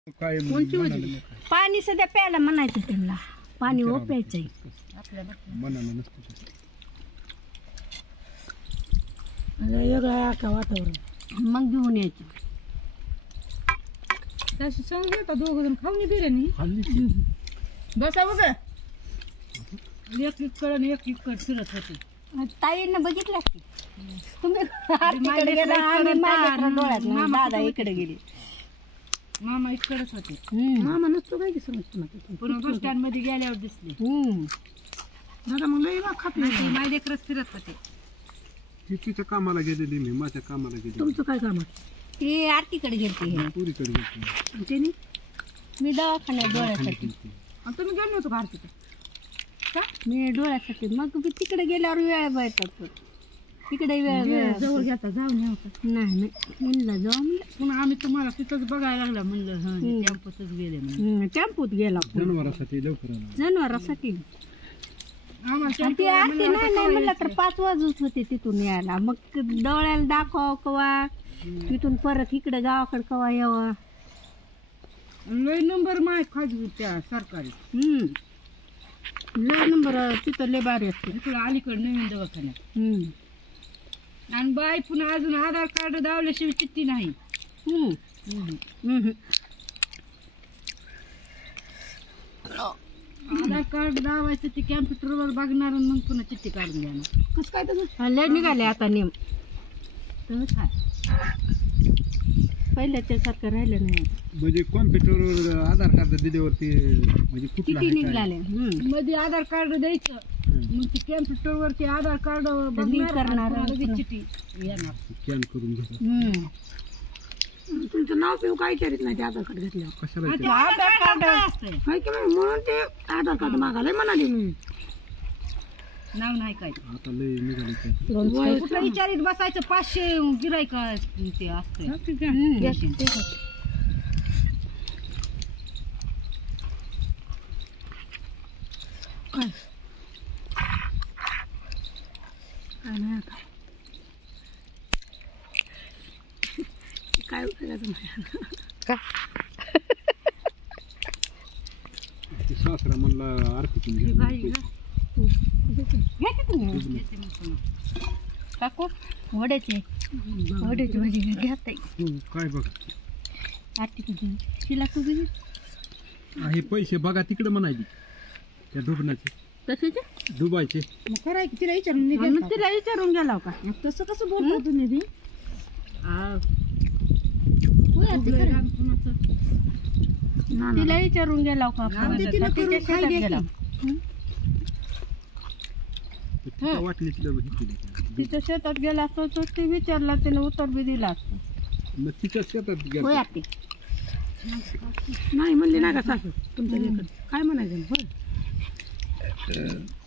काय कोणती होती? पाणी सध्या प्यायला म्हणायचं त्यांना, पाणी हो प्यायचंय. मनानं नसतं. वेगळं का वातावरण मग घेऊन यायचं. तशी समजून येतात दोघं जण खाऊन बिर्याणी खाल्ली बसा बघा एक कड एक कड फिरत होते. ताईनं बघितलं की तुम्ही आरतीकडे गेला, आम्ही माझ्या डोळ्यात नाही, दादा इकडे गेले. मामा इकडेच होते. मामा नसतो काय की समजतो पुन्हा बस स्टँड मध्ये गेल्यावर दिसले. दादा मग लई खात नाही. माझ्या लेकरच फिरत होते. तिच्या कामाला गेलेली मी, माझ्या कामाला गेली. तुमचं काय काम आहे? ती आरतीकडे गेलते. पुरीकडे गेली. त्याने मी दवाखान्यात डोळ्यासाठी. आणि तुम्ही गेले नव्हतं भारतीत का? मी डोळ्यासाठी मग मी तिकडे गेल्यावर वेळ भेटत तिकडे वेळ जवळ घेता जाऊन यावं नाही म्हणलं जाऊ म्हणलं. पुन्हा आम्ही तुम्हाला तिथंच बघायला लागला म्हणलं हा टेम्पोतच गेले म्हणून. टेम्पोत गेला जनावरांसाठी लवकर आला. जनावरासाठी. आम्हाला आणि ती आरती नाही म्हणलं तर 5 वाजत होते तिथून यायला. मग डोळ्याला दाखव कवा तिथून परत इकडे गावाकडे कवा यावं. लय नंबर माय खाजू त्या सरकारी लय नंबर तिथं लय भारी असते. इकडं अलीकडे नवीन दवाखान्यात. आणि बाय पुन्हा अजून आधार कार्ड दावल्याशिवाय चिठ्ठी नाही. आधार कार्ड दावायचं ते कॅम्प्युटरवर बघणार आणि मग पुन्हा चिठ्ठी काढून घेणार. कसं काय तसं लय निघाले आता नियम. तसंच आहे. पहिल्याच्या सारखं राहिलं नाही. म्हणजे कॉम्प्युटरवर आधार कार्ड दिल्यावरती म्हणजे कुठलं किती आहे काय? निघाले. मध्ये आधार कार्ड द्यायचं मग ते कॅम्प्युटरवर ते आधार कार्ड करणार बघणार लगेच चिठ्ठी येणार. स्कॅन करून घेतो. तुमचं नाव पिऊ काय विचारित नाही ते आधार कार्ड घेतल्यावर. कशाला ते विचार? आधार कार्ड असतंय. हाय की नाही, म्हणून ते आधार कार्ड मागायला म्हणाले मी. नाव नाही काय आता लय निघाले काय. कुठं विचारित बसायचं 500 गिरायक ते असतंय. काय नाही आता काय उपयोगाचं नाही. ते सासरा म्हणला आरती काकू वड्याची भाजी घ्या ताई. काय बघ आरती कधी तिला तू गेली हे पैसे बघा तिकडे म्हणायची त्या डुबण्याचे तसेच डुबायचे. मग कराय की तिला विचारून तिला विचारून गेला का तसं कसं बोलतो तुम्ही बी? तिला विचारून गेला का तिच्या शेतात गेला असतो तो ते विचारला त्याने उत्तर बी दिला असतो. मग तिच्या शेतात गेला. होय आरती नाही म्हणली नाही का सासू तुमच्या काय म्हणायचं होय